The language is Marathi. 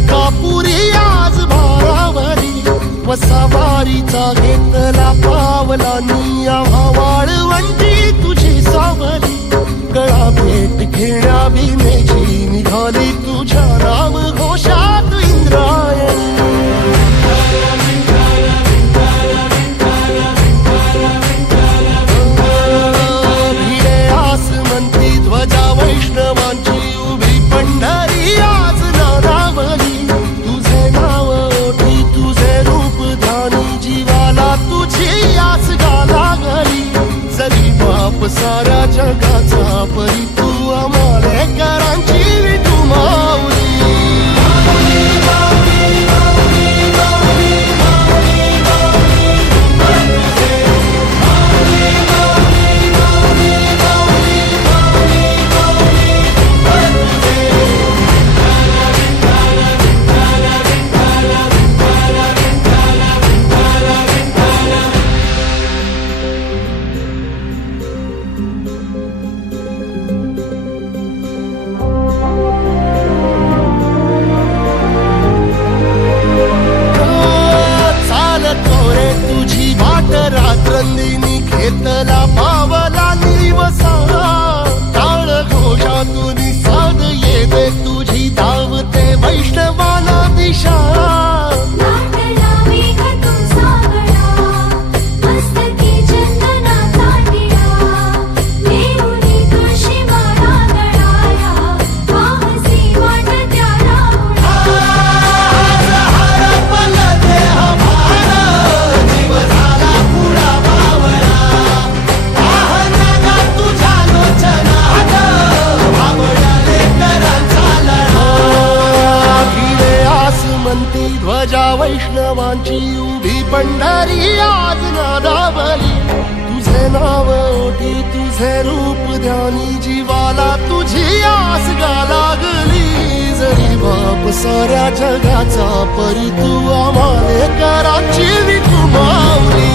अंकापुरी आज भारावरी वसावारीचा घेतला पावला निया वाळवंटी तुझी सावली गळा भेट घेण्या विनेची निघाली तुझ्या नाम घोषात इंद्रायणी भिडे आसमंती ध्वजा वैष्णवांची उभी पंढरी आज नारावली तुझे नाव ओठी तुझे रूप ध्यानी जीवाला तुझी आस लागली जरी बाप साऱ्या जगाचा परी तू आमालेकरांची विठू माऊली रात्रंदिनी घेतला पावला निवसा टाळ घोषातून साध येते तुझी धावते वैष्णवाला दिशा ध्वजा वैष्णवांची उभी पंढरी आज नादावली तुझे नाव ओठी तुझे रूप ध्यानी जीवाला तुझी आस लागली जरी बाप साऱ्या जगाचा परी तू आमालेकरांची विठू माऊली